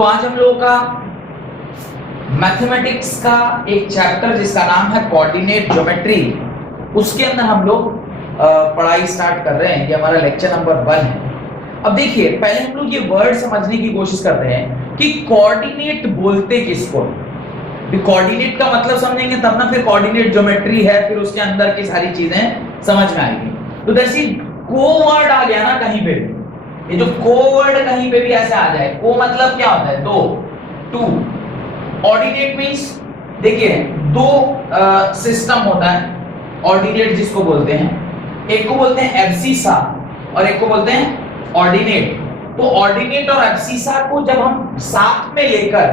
तो आज हम लोगों का मैथमेटिक्स का एक चैप्टर जिसका नाम है कोऑर्डिनेट ज्योमेट्री, उसके अंदर हम लोग पढ़ाई स्टार्ट कर रहे हैं। ये हमारा लेक्चर नंबर 1 है। अब देखिए, पहले हम लोग ये वर्ड समझने की कोशिश करते हैं कि कोऑर्डिनेट बोलते किसको। कोऑर्डिनेट का मतलब समझेंगे तब ना फिर कोऑर्डिनेट ज्योमेट्री है, फिर उसके अंदर की सारी चीजें समझ में आएंगी। तो जैसे को वर्ड आ गया ना कहीं पे भी, ये जो को वर्ड कहीं पे भी ऐसे आ जाए, को मतलब क्या होता है? दो, टू। ऑर्डिनेट मींस देखिए दो सिस्टम होता है ऑर्डिनेट जिसको बोलते हैं। एक को बोलते हैं एब्सिसा और एक को बोलते हैं ऑर्डिनेट। तो ऑर्डिनेट और एब्सिसा को जब हम साथ में लेकर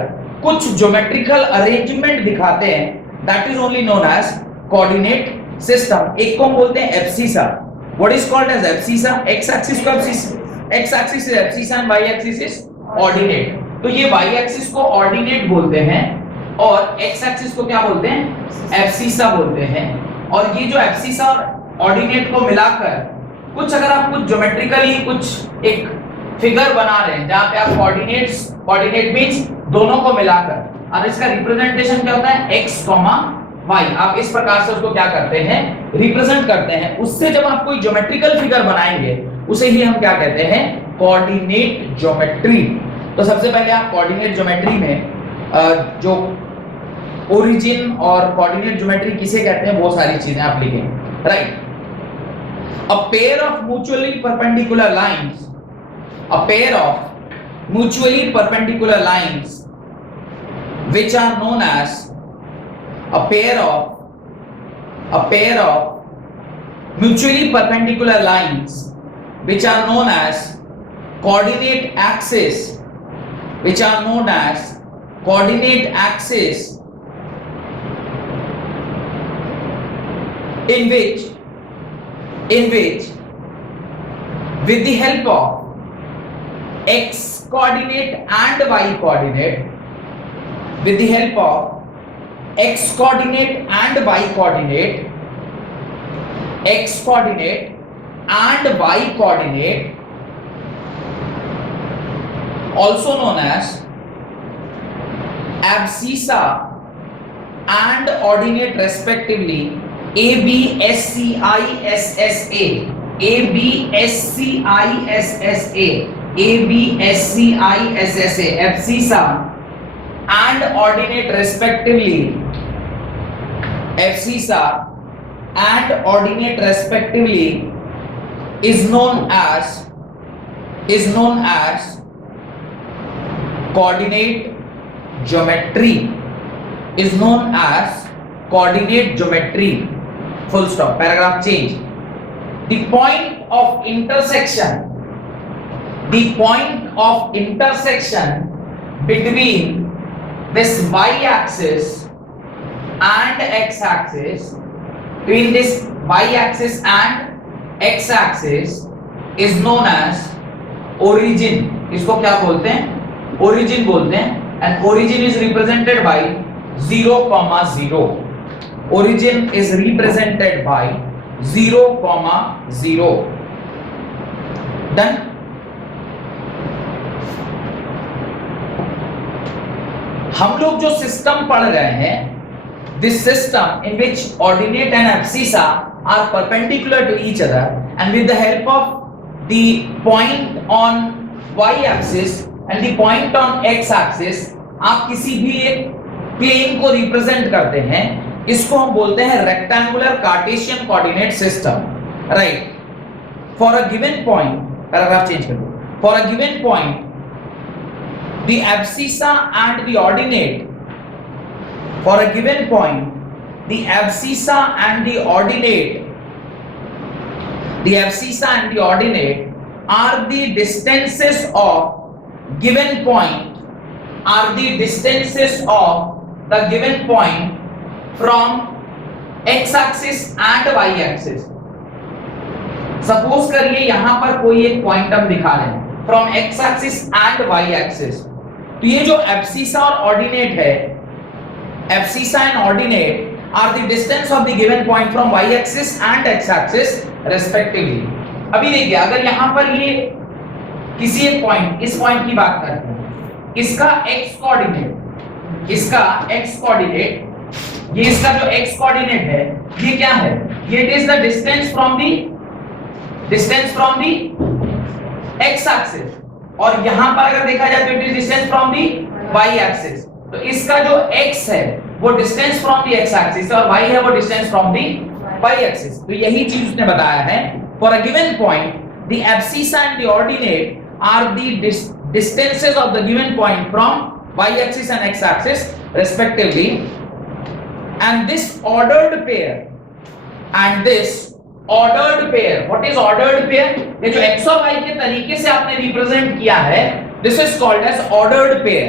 कुछ ज्योमेट्रिकल अरेंजमेंट दिखाते हैं, that is only known as coordinate system. एक को हम बोलते हैं abscissa. What is called as abscissa? X axis को abscissa, X axis is abscissa and Y axis is ordinate. तो ये वाई एक्सिस को ऑर्डिनेट बोलते हैं और एक्स एक्सिस को क्या बोलते हैं? एब्सिसा बोलते हैं। और ये जो एब्सिसा और ऑर्डिनेट को मिलाकर कुछ अगर आप कुछ ज्योमेट्रिकली कुछ एक फिगर बना रहे हैं जहां पे आप कोऑर्डिनेट्स, कोऑर्डिनेट मींस दोनों को मिलाकर, और इसका रिप्रेजेंटेशन क्या होता है? x, y। आप इस प्रकार से उसको क्या करते हैं? रिप्रेजेंट करते हैं। उससे जब आप कोई ज्योमेट्रिकल फिगर बनाएंगे उसे ही हम क्या कहते हैं? Coordinate geometry. तो सबसे पहले आप कोऑर्डिनेट ज्योमेट्री में जो ओरिजिन और कोऑर्डिनेट ज्योमेट्री किसे कहते हैं वो सारी चीजें आप लिखेंगे, right? A pair of mutually perpendicular lines, a pair of mutually perpendicular lines which are known as a pair of mutually perpendicular lines which are known as coordinate axis, which are known as coordinate axis, in which with the help of x coordinate and y coordinate, with the help of x coordinate and y coordinate, x coordinate and y coordinate, also known as abscissa and ordinate respectively, a b s c i s s a, a b s c i s s a, ABSCISSA, abscissa and ordinate respectively, abscissa and ordinate respectively is known as coordinate geometry, is known as coordinate geometry. Full stop. Paragraph change. The point of intersection between this y-axis and x-axis, between this y-axis and x-axis is known as origin. इसको क्या बोलते हैं? origin बोलते हैं। and origin is represented by 0, 0. origin is represented by 0, 0. done? हम लोग जो system पढ़ रहे हैं, this system in which ordinate and abscissa are perpendicular to each other and with the help of the point on y axis and the point on x axis आप किसी भी एक प्लेन को रिप्रेजेंट करते हैं। इसको हम बोलते हैं rectangular Cartesian coordinate system, right? For a given point, paragraph change कर दो। For a given point the abscissa and the ordinate, for a given point the abscissa and the ordinate are the distances of given point, are the distances of the given point from x axis and y axis. Suppose करिए यहां पर कोई एक point हम दिखा रहे हैं from x axis and y axis। तो ये जो एब्सिसा और ऑर्डिनेट है, abscissa and ordinate are the distance of the given point from y axis and x axis respectively. अभी देखिए, अगर यहां पर ये किसी एक पॉइंट, इस पॉइंट की बात करते हैं, इसका x कोऑर्डिनेट, इसका x कोऑर्डिनेट, ये इसका जो x कोऑर्डिनेट है ये क्या है, ये it is the distance from the x axis, और यहां पर अगर देखा जाए तो it is distance from the y axis. तो इसका जो x है वो distance from the x axis और y है वो distance from the y axis. तो यही चीज उसने बताया है, for a given point the abscissa and the ordinate are the distances of the given point from y-axis and x-axis respectively, and this ordered pair, what is ordered pair? ये जो x और y के तरीके से आपने represent किया है, this is called as ordered pair.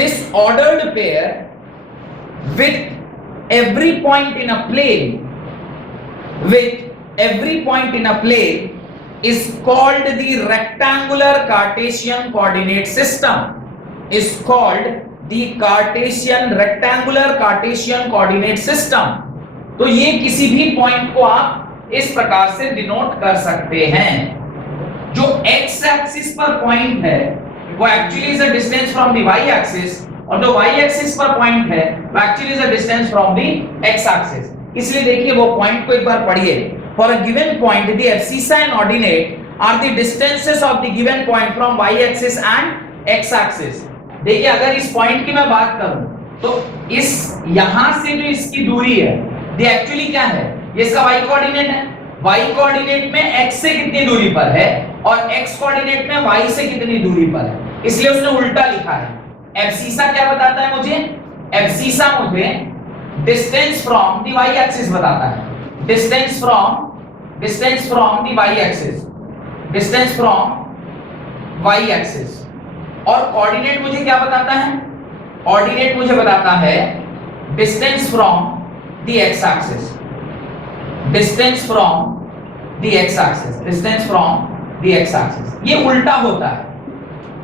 This ordered pair with every point in a plane is called the rectangular Cartesian coordinate system. Is called the rectangular Cartesian coordinate system. तो ये किसी भी पॉइंट को आप इस प्रकार से डिनोट कर सकते हैं। जो x एक्सिस पर पॉइंट है वो actually is a distance from the y axis, और जो y एक्सिस पर पॉइंट है वो actually is a distance from the x axis. इसलिए देखिए वो पॉइंट को एक बार पढ़िए। For a given point, the abscissa and ordinate are the distances of the given point from y-axis and x-axis. देखिए अगर इस पॉइंट की मैं बात करूं तो इस यहां से जो इसकी दूरी है ये एक्चुअली क्या है, ये इसका y कोऑर्डिनेट है। y कोऑर्डिनेट में x से कितनी दूरी पर है और x कोऑर्डिनेट में y से कितनी दूरी पर है, इसलिए उसने उल्टा लिखा है। एब्सिसा क्या बताता है मुझे, एब्सिसा मुझे डिस्टेंस फ्रॉम द y-axis बताता है, distance from the y axis, और कोऑर्डिनेट मुझे क्या बताता है, ऑर्डिनेट मुझे बताता है distance from the x axis, ये उल्टा होता है।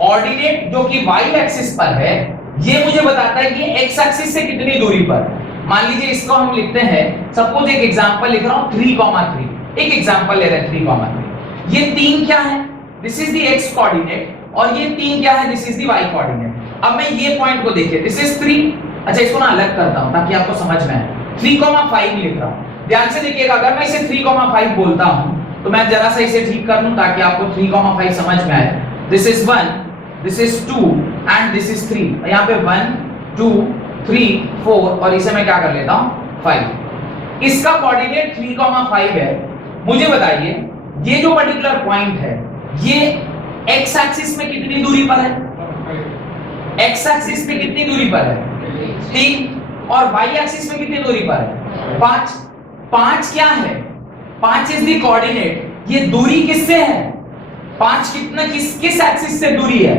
ऑर्डिनेट जो कि y एक्सिस पर है ये मुझे बताता है कि x एक्सिस से कितनी दूरी पर है। मान लीजिए इसको हम लिखते हैं, सपोज एक एग्जांपल लिख रहा हूं 3,3, एक एग्जांपल ले रहे हैं 3,3। ये 3 क्या है, this is the x coordinate, और ये 3 क्या है, this is the y coordinate. अब मैं ये पॉइंट को देखिए, दिस इज 3, अच्छा इसको ना अलग करता हूं ताकि आपको समझ में आए। 3,5 लिख रहा हूं, ध्यान से देखिएगा, अगर मैं इसे 3,5 बोलता हूं तो मैं जरा सा इसे ठीक कर लूं ताकि आपको 3,5 समझ में आए। This is 1, this is 2 and this is 3, यहां पे 1 2 3 4 और इसे मैं क्या कर लेता हूं 5। इसका कोऑर्डिनेट 3,5 है। मुझे बताइए ये जो पर्टिकुलर पॉइंट है ये x एक्सिस में कितनी दूरी पर है, x एक्सिस पे कितनी दूरी पर है 3, और y एक्सिस में कितनी दूरी पर है 5 क्या है, 5 इज द कोऑर्डिनेट। ये दूरी किससे है, 5 कितना किस एक्सिस से दूरी है,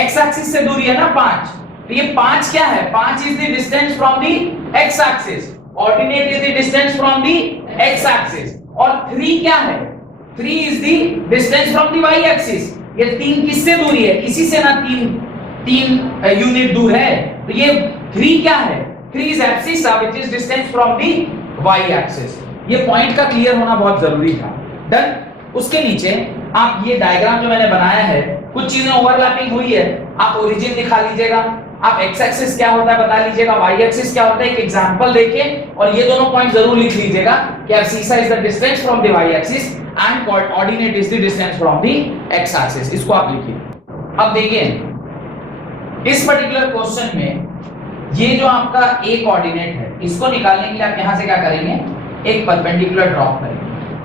x एक्सिस से दूरी है ना 5। तो ये 5 क्या है, 5 is the distance from the x axis, ordinate is the distance from the x axis, और 3 क्या है, 3 is the distance from the y axis. ये 3 किससे दूरी है, इसी से ना 3 यूनिट दूर है। तो ये 3 क्या है, 3 is abscissa which is distance from the y axis. ये पॉइंट का क्लियर होना बहुत जरूरी था। डन। उसके नीचे आप ये डायग्राम जो मैंने बनाया है, कुछ चीजें ओवरलैपिंग हुई है, आप ओरिजिन दिखा लीजिएगा, आप x एक्सिस क्या होता है बता लीजिएगा, y एक्सिस क्या होता है एक एग्जांपल देके, और ये दोनों पॉइंट जरूर लिख लीजिएगा कि abscissa is the distance from the y axis and ordinate is the distance from the x axis. इसको आप लिखिए। अब देखिए इस पर्टिकुलर क्वेश्चन में ये जो आपका a कोऑर्डिनेट है इसको निकालने के लिए आप यहां से क्या करेंगे, एक परपेंडिकुलर ड्रॉप करेंगे।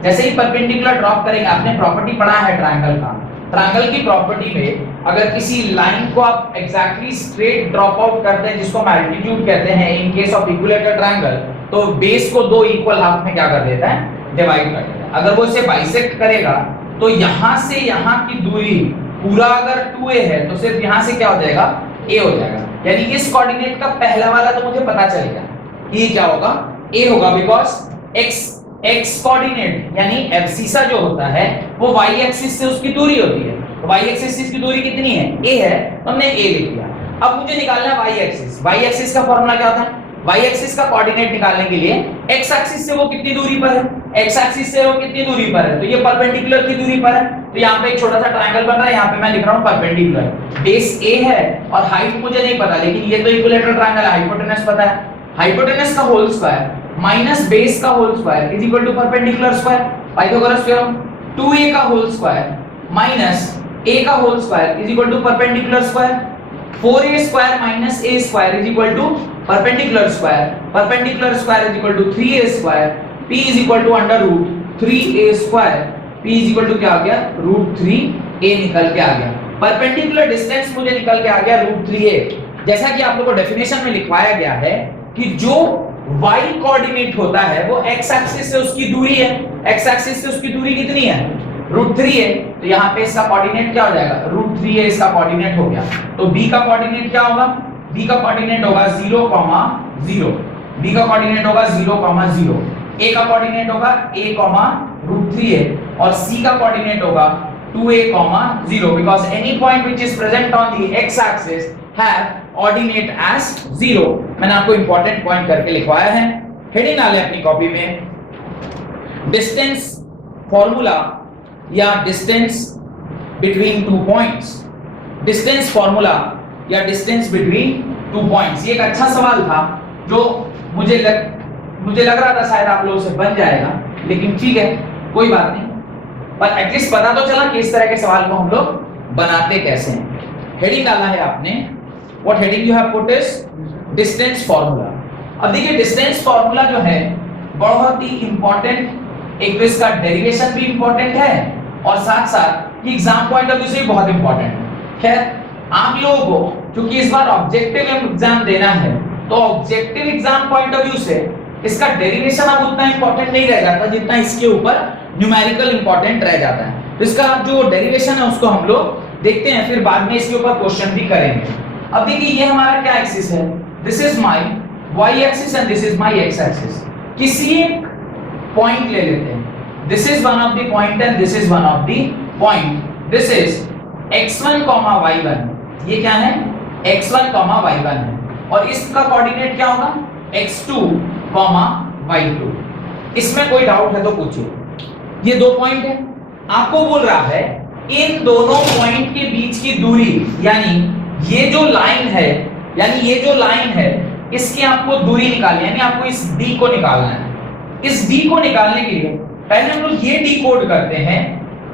जैसे ही परपेंडिकुलर ड्रॉप करेंगे, आपने प्रॉपर्टी पढ़ा है ट्रायंगल का, ट्रायंगल की प्रॉपर्टी में अगर किसी लाइन को आप एग्जैक्टली स्ट्रेट ड्रॉप आउट करते हैं जिसको हम एल्टीट्यूड कहते हैं in case of equilateral triangle, तो बेस को 2 इक्वल हाफ में क्या कर देता है, डिवाइड कर देता है। अगर वो इसे बाइसेक्ट करेगा तो यहां से यहां की दूरी पूरा अगर 2a है तो सिर्फ यहां से क्या हो जाएगा, a हो जाएगा। यानी इस कोऑर्डिनेट का पहला वाला तो मुझे पता चलेगा कि ये क्या होगा, a होगा, बिकॉज़ x कोऑर्डिनेट यानी एब्सिसा जो होता है वो y एक्सिस से उसकी दूरी होती है। तो y एक्सिस से इसकी दूरी कितनी है, a है, तो हमने a लिख दिया। अब मुझे निकालना है y एक्सिस। y एक्सिस का फॉर्मूला क्या होता है, y एक्सिस का कोऑर्डिनेट निकालने के लिए x एक्सिस से वो कितनी दूरी पर है, x एक्सिस से वो कितनी दूरी पर है, तो ये परपेंडिकुलर की दूरी पर है। तो यहाँ पे एक छोटा सा ट्रायंगल बन रहा है, यहाँ पे मैं लिख रहा हूँ परपेंडिकुलर। बेस a है और हाइट मुझे नहीं पता, लेकिन ये तो इक्विलेटरल ट्रायंगल है, हाइपोटेनस पता है। हाइपोटेनस का होल स्क्वायर माइनस बेस का whole square is equal to perpendicular square, Pythagoras theorem. 2a का होल स्क्वायर माइनस a का whole square is equal to perpendicular square. 4a square minus a square is equal to perpendicular square. Perpendicular square is equal to 3a square. p is equal to under root 3a square. p is equal to क्या आ गया, root 3a निकल के आ गया। Perpendicular distance मुझे निकल के आ गया रूट 3a। जैसा कि आप लोगों को डेफिनेशन में लिखवाया गया है कि जो y कोऑर्डिनेट होता है वो x एक्सिस से उसकी दूरी है। x एक्सिस से उसकी दूरी कितनी है, रूट 3 है। तो यहाँ पे इसका कोऑर्डिनेट क्या हो जाएगा, रूट 3 है इसका कोऑर्डिनेट हो गया। तो b का कोऑर्डिनेट क्या होगा, b का कोऑर्डिनेट होगा 0, 0। b का कोऑर्डिनेट होगा 0, 0। a का कोऑर्डिनेट होगा a, रूट 3 है और c का कोऑर्डिनेट होगा 2a, 0 because any point which is present on the x axis have ordinate as 0। मैंने आपको इंपॉर्टेंट पॉइंट करके लिखवाया है। हेडिंग डालें अपनी कॉपी में, डिस्टेंस फॉर्मूला या distance between two points. Distance formula या डिस्टेंस बिटवीन टू पॉइंट्स, ये एक अच्छा सवाल था जो मुझे लग रहा था शायद आप लोगों से बन जाएगा, लेकिन ठीक है कोई बात नहीं, पर एटलीस्ट पता तो चला कि इस तरह के सवाल को हम लोग बनाते कैसे हैं। हेडिंग डाला है आपने, what heading you have put is distance formula. अब देखिए डिस्टेंस फॉर्मूला जो है बहुत ही इंपॉर्टेंट, एक तो इसका डेरिवेशन भी इंपॉर्टेंट है और साथ साथ एग्जाम पॉइंट ऑफ व्यू से बहुत इंपॉर्टेंट है। खैर आप लोगों को क्योंकि इस बार ऑब्जेक्टिव एग्जाम देना है, तो objective exam point of view से इसका डेरिवेशन अब उतना इंपॉर्टेंट नहीं रह जाता जितना इसके ऊपर न्यूमेरिकल इंपॉर्टेंट रह जाता है। तो इसका जो डेरिवेशन है उसको हम लोग देखते हैं, फिर बाद में इसके ऊपर क्वेश्चन भी करेंगे। अब देखिए ये हमारा क्या एक्सिस है, this is my y axis and this is my x axis. किसी एक पॉइंट ले लेते हैं, this is one of the point and this is one of the point. This is x1, y1। ये क्या है, x1, y1 है और इसका कोऑर्डिनेट क्या होगा, x2, y2। इसमें कोई डाउट है तो पूछिए। ये दो पॉइंट है, आपको बोल रहा है इन दोनों पॉइंट के बीच की दूरी, यानी ये जो लाइन है, यानी ये जो लाइन है इसकी आपको दूरी निकालनी है, यानी आपको इस d को निकालना है। इस d को निकालने के लिए पहले हम लोग ये डिकोड करते हैं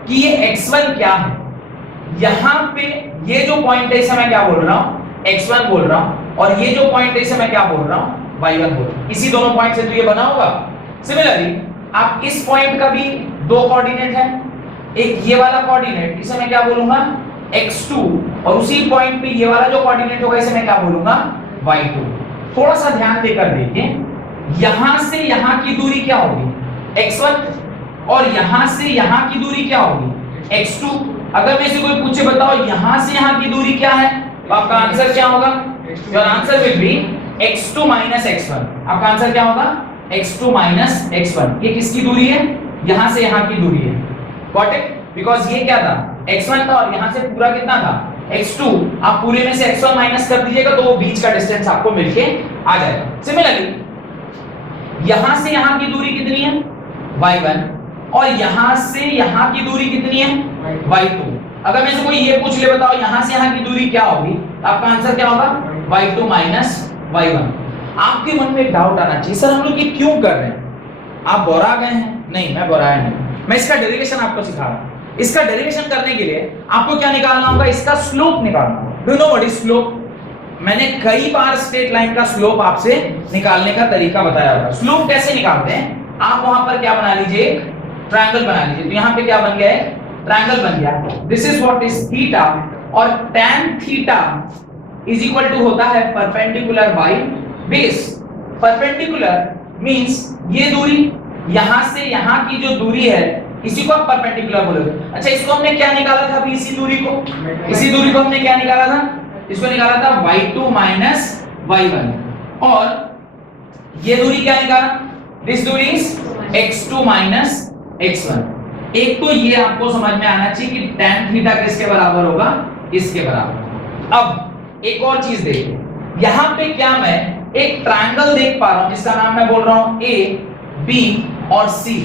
कि ये x1 क्या है। यहां पे ये जो पॉइंट है इसे मैं क्या बोल रहा हूं, x1 बोल रहा हूं, और ये जो पॉइंट है इसे मैं क्या बोल रहा हूं, y1 बोल रहा हूं। इसी दोनों पॉइंट से तो ये बना होगा। सिमिलरली आप इस पॉइंट का भी दो कोऑर्डिनेट है, एक ये वाला कोऑर्डिनेट इसे मैं क्या बोलूंगा, x2, और उसी पॉइंट पे ये वाला जो कोऑर्डिनेट होगा इसे मैं क्या बोलूंगा, y2। थोड़ा सा ध्यान देकर देखिए, यहां से यहां की दूरी क्या होगी, x1, और यहां से यहां की दूरी क्या होगी, x2। अगर मैं से कोई पूछे बताओ यहां से यहां की दूरी क्या है, तो आपका आंसर क्या होगा, your answer will be x2 minus x1। आपका आंसर क्या होगा, x2 minus x1। ये किसकी दूरी है, यहां से यहां की दूरी है। गॉट इट, बिकॉज़ ये क्या था, x1 था और यहां से पूरा कितना था, x2। आप पूरे में से x1 माइनस कर दीजिएगा तो वो बीच का डिस्टेंस आपको मिलके आ जाएगा। सिमिलरली यहां से यहां की दूरी कितनी है, y1, और यहां से यहां की दूरी कितनी है, y2। अगर मैं से कोई ये पूछ ले बताओ यहां से यहां की दूरी क्या होगी, आपका आंसर क्या होगा, y2 minus y1। आपके मन में एक डाउट आना चाहिए, सर हम लोग ये क्यों कर रहे हैं, आप बोरा गए हैं? नहीं, मैं बोराया नहीं, मैं इसका डेरिवेशन आपको सिखा रहा हूं। इसका डेरिवेशन करने के लिए आपको क्या निकालना होगा, इसका स्लोप निकालना होगा। Do know what is slope? मैंने कई बार स्ट्रेट लाइन का स्लोप आपसे निकालने का तरीका बताया होगा। स्लोप कैसे निकालते हैं, आप वहां पर क्या बना लीजिए, ट्रायंगल बना लीजिए। तो यहाँ पे क्या बन गया है, ट्रायंगल बन गया। This is what is theta, और tan theta is equal to होता है perpendicular by base. Perpendicular means ये दूरी, यहां से यहां की जो दूरी है इसी को आप परपेंडिकुलर बोलोगे। अच्छा इसको हमने क्या निकाला था अभी, इसी दूरी को हमने क्या निकाला था, इसको निकाला था y2 minus y1, और ये दूरी क्या निकाला, दिस दूरी इज x2 minus x1। एक तो ये आपको समझ में आना चाहिए कि tan थीटा किसके बराबर होगा, इसके बराबर। अब एक और चीज देखिए, यहां पे क्या मैं एक ट्रायंगल देख पा रहा हूं जिसका नाम मैं बोल रहा हूं ए, बी और सी।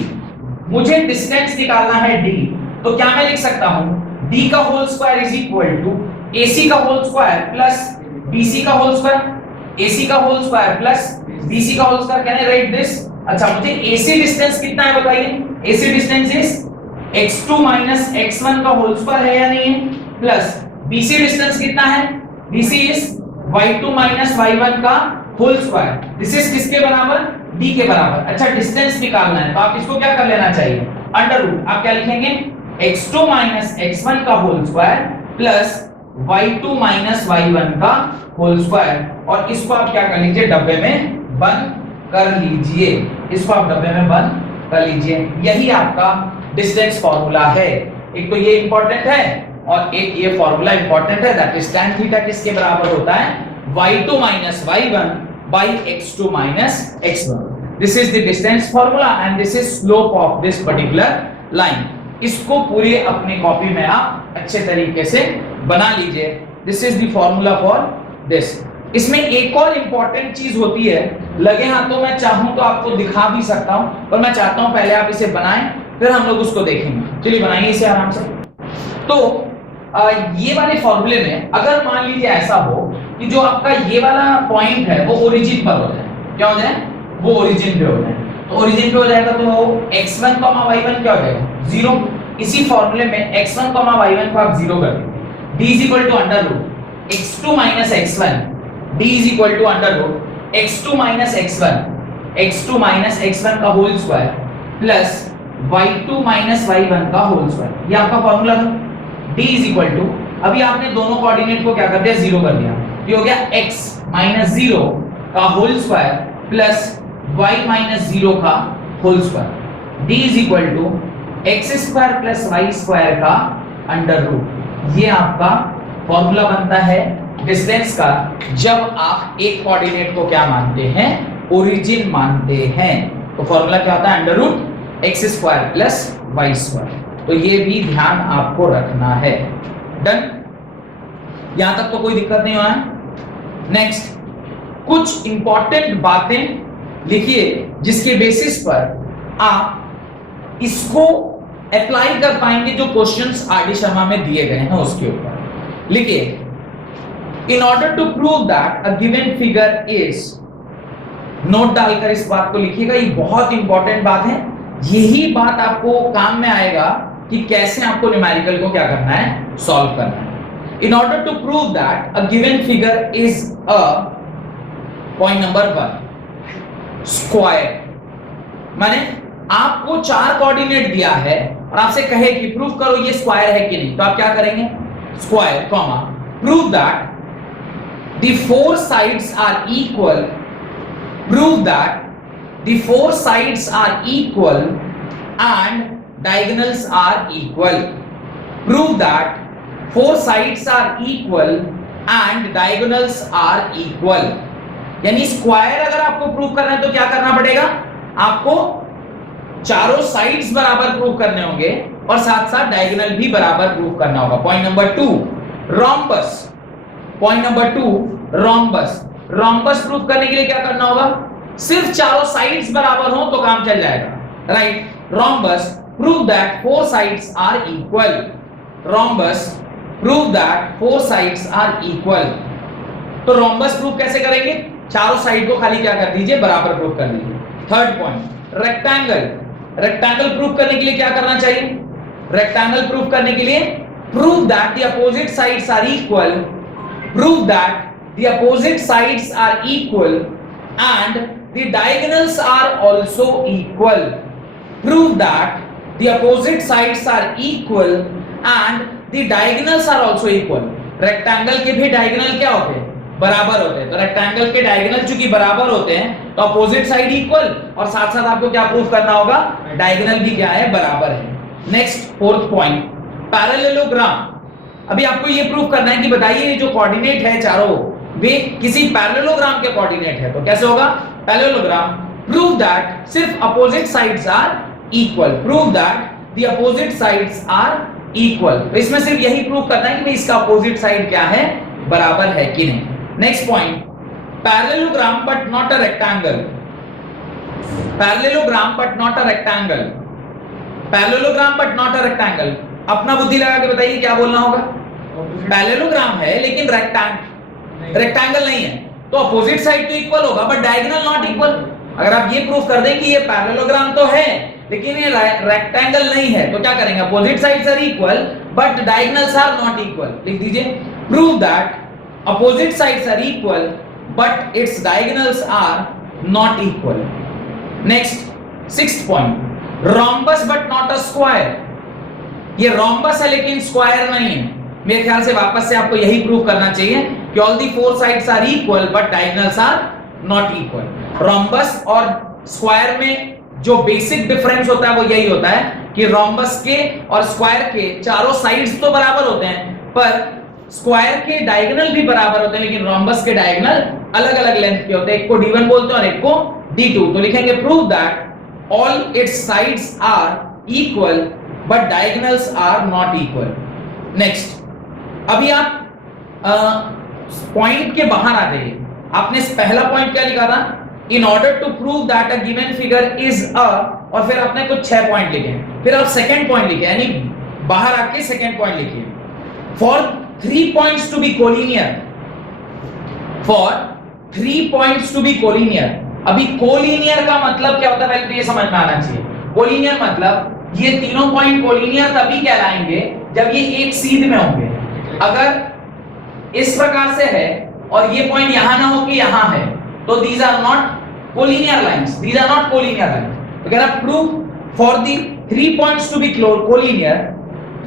मुझे डिस्टेंस निकालना है डी, तो क्या मैं लिख सकता हूं डी का whole square is equal to AC का होल स्क्वायर प्लस बीसी का होल स्क्वायर, एसी का होल स्क्वायर प्लस बीसी का whole square. Can I write this? अच्छा, मुझे एसी डिस्टेंस कितना है बताइए। AC distance is x2 minus x1 का होल स्क्वायर है या नहीं है, प्लस BC डिस्टेंस कितना है, BC is y2 minus y1 का होल स्क्वायर। दिस इज किसके बराबर? d के बराबर। अच्छा, डिस्टेंस निकालना है तो आप इसको क्या कर लेना चाहिए, अंडर रूट। आप क्या लिखेंगे, x2 माइनस x1 का whole square plus y2 minus y1 का होल स्क्वायर, और इसको आप क्या कर लीजिए, डब्बे में बंद कर लीजिए। इसको आप डब्बे में बंद कर लीजिए। यही आपका डिस्टेंस फार्मूला है। एक तो ये इंपॉर्टेंट है और एक ये फार्मूला इंपॉर्टेंट है, दैट इज tan थीटा किसके बराबर होता है, y2 minus y1 by x2 minus x1। This is the distance formula and this is slope of this particular line. इसको पूरे अपनी कॉपी में आप अच्छे तरीके से बना लीजिए। This is the formula for this. इसमें एक और इंपॉर्टेंट चीज होती है, लगे हाथों मैं चाहूं तो आपको दिखा भी सकता हूं, पर मैं चाहता हूं पहले आप इसे बनाएं फिर हम लोग उसको देखेंगे। चलिए बनाइए इसे आराम से। तो ये वाले फॉर्मूले में अगर मान लीजिए ऐसा हो कि जो आपका ये वाला पॉइंट है वो ओरिजिन पर हो जाए, क्या हो जाए, वो ओरिजिन पे हो जाए। तो ओरिजिन पे हो जाएगा तो x1, y1 क्या हो जाएगा, 0। इसी फॉर्मूले में x1, y1 को आप 0 कर दीजिए। d is equal to under root x2 minus x1, d is equal to under root x2 minus x1, x2 minus x1 का whole square plus y2 minus y1 का होल स्क्वायर। ये आपका formula था। d is equal to, अभी आपने दोनों coordinate को क्या कर दिया, 0 कर दिया। ये हो गया x माइनस 0 का whole square plus y minus 0 का whole square. d is equal to x square plus y square का अंडर रूट। ये आपका फॉर्मूला बनता है डिस्टेंस का, जब आप एक कोऑर्डिनेट को क्या मानते हैं, ओरिजिन मानते हैं। तो फॉर्मूला क्या होता है, under root x square plus y square. तो ये भी ध्यान आपको रखना है। डन, यहां तक तो कोई दिक्कत नहीं हुआ है। नेक्स्ट, कुछ इंपॉर्टेंट बातें लिखिए जिसके बेसिस पर आप इसको अप्लाई कर पाएंगे जो क्वेश्चंस आर डी शर्मा में दिए गए हैं उसके ऊपर। लिखिए, in order to prove that a given figure is, note डालकर इस बात को लिखिएगा, ये बहुत इंपॉर्टेंट बात है। यही बात आपको काम में आएगा कि कैसे आपको न्यूमेरिकल को क्या करना है, सॉल्व करना है। In order to prove that a given figure is a, point number 1, square. माने आपको 4 कोऑर्डिनेट दिया है और आपसे कहे कि प्रूव करो ये स्क्वायर है कि नहीं, तो आप क्या करेंगे, square comma prove that the 4 sides are equal, prove that the 4 sides are equal and diagonals are equal, prove that 4 sides are equal and diagonals are equal। यानी स्क्वायर अगर आपको प्रूव करना है तो क्या करना पड़ेगा, आपको चारों साइड्स बराबर प्रूव करने होंगे और साथ साथ डायगोनल भी बराबर प्रूव करना होगा। Point number 2, rhombus. Point number 2, rhombus. Rhombus prove करने के लिए क्या करना होगा, सिर्फ चारों साइड्स बराबर हो तो काम चल जाएगा, right. Rhombus prove that 4 sides are equal. Rhombus prove that 4 sides are equal. तो रोम्बस प्रूव कैसे करेंगे, चारों साइड को खाली क्या कर दीजिए, बराबर प्रूव कर दीजिए। Third point, rectangle. Rectangle prove करने के लिए क्या करना चाहिए, रेक्टेंगल प्रूव करने के लिए prove that the opposite sides are equal, prove that the opposite sides are equal and the diagonals are also equal, prove that the opposite sides are equal and the diagonals are also equal। Rectangle के भी diagonal क्या होते हैं, बराबर होते हैं। तो rectangle के डायगोनल चूंकि बराबर होते हैं तो अपोजिट साइड इक्वल, और साथ साथ आपको क्या प्रूव करना होगा, डायगोनल भी क्या है, बराबर है। Next, fourth point, parallelogram. अभी आपको ये प्रूव करना है कि बताइए जो कोऑर्डिनेट है चारों वे किसी पैरेललोग्राम के कोऑर्डिनेट है, तो कैसे होगा, पैरेललोग्राम प्रूव दैट सिर्फ opposite sides are equal, prove that the opposite sides are equal. तो इसमें सिर्फ यही प्रूव करना है कि इसका अपोजिट साइड क्या है, बराबर है कि नहीं। Next point, parallelogram but not a rectangle, parallelogram but not a rectangle, parallelogram but not a rectangle. अपना बुद्धि लगा के बताइए क्या बोलना होगा। पैरेललोग्राम है लेकिन रेक्टेंगल नहीं है, तो अपोजिट साइड तो इक्वल होगा बट डायगोनल नॉट इक्वल। अगर आप ये प्रूफ कर दें कि ये पैरेललोग्राम तो है लेकिन ये रेक्टेंगल नहीं है, तो क्या करेंगे, opposite sides are equal but diagonals are not equal. लिख दीजिए, prove that opposite sides are equal but its diagonals are not equal. Next, sixth point, rhombus but not a square. ये रोम्बस है लेकिन स्क्वायर नहीं है। मेरे ख्याल से वापस से आपको यही प्रूव करना चाहिए कि all the four sides are equal but diagonals are not equal. Rhombus और स्क्वायर में जो बेसिक डिफरेंस होता है वो यही होता है कि रोम्बस के और स्क्वायर के चारों साइड्स तो बराबर होते हैं पर स्क्वायर के डायगोनल भी बराबर होते हैं, लेकिन रोम्बस के डायगोनल अलग-अलग लेंथ के होते हैं। एक को D1 बोलते हैं और एक को D2। तो लिखेंगे prove that all its sides are equal but diagonals are not equal. Next, अभी आप पॉइंट के बाहर आ जाइए। आपने पहला पॉइंट क्या लिखा था, in order to prove that a given figure is a, और फिर आपने कुछ 6 पॉइंट लिखे, फिर आप सेकंड पॉइंट लिखे, यानी बाहर आके सेकंड पॉइंट लिखिए। For 3 points to be collinear, for 3 points to be collinear. अभी कोलिनियर का मतलब क्या होता है, पहले तो ये समझ में आना चाहिए। कोलिनियर मतलब ये तीनों पॉइंट कोलिनियर तभी कहलाएंगे जब ये एक सीध में होंगे। अगर इस प्रकार से है और ये पॉइंट यहां ना हो कि यहां है, तो these are not collinear lines, these are not collinear lines। तो कह रहा prove for the 3 points to be collinear,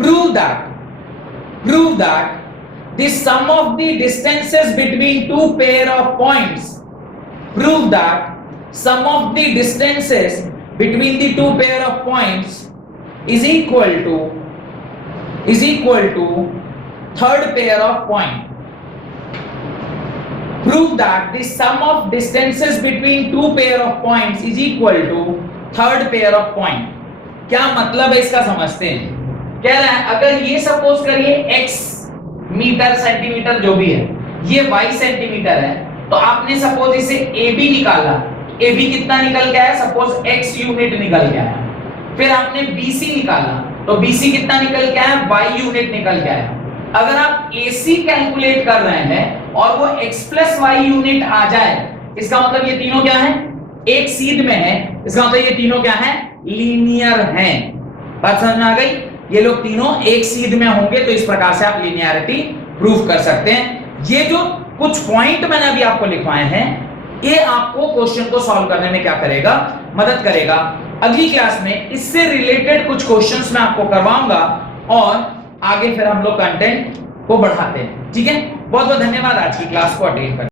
prove that the sum of the distances between two pair of points, prove that sum of the distances between the two pair of points is equal to third pair of point। Prove that the sum of distances between two pair of points is equal to third pair of point। क्या मतलब है इसका समझते हैं। कह रहा है अगर ये सपोज करिए x मीटर सेंटीमीटर जो भी है, ये y सेंटीमीटर है, तो आपने सपोज इसे AB निकाला, AB कितना निकल के आया, सपोज x यूनिट निकल के आया। फिर आपने BC निकाला तो BC कितना निकल के आया, y यूनिट निकल के आया। अगर आप AC कैलकुलेट कर रहे हैं और वो x प्लस वाई यूनिट आ जाए, इसका मतलब ये तीनों क्या है, एक सीध में है, इसका मतलब ये तीनों क्या है, लीनियर हैं। बात समझ में आ गई, ये लोग तीनों एक सीध में होंगे, तो इस प्रकार से आप लीनियरिटी प्रूव कर सकते हैं। ये जो कुछ पॉइंट मैंने अभी आपको लिखवाए हैं, ये आपको क्वेश्चन को सॉल्व करने में क्या करेगा, मदद करेगा। अगली क्लास में इससे रिलेटेड कुछ क्वेश्चंस मैं आपको करवाऊंगा और आगे फिर हम लोग कंटेंट को बढ़ाते हैं। ठीक है, बहुत बहुत धन्यवाद आज की क्लास को अटेंड करने के लिए।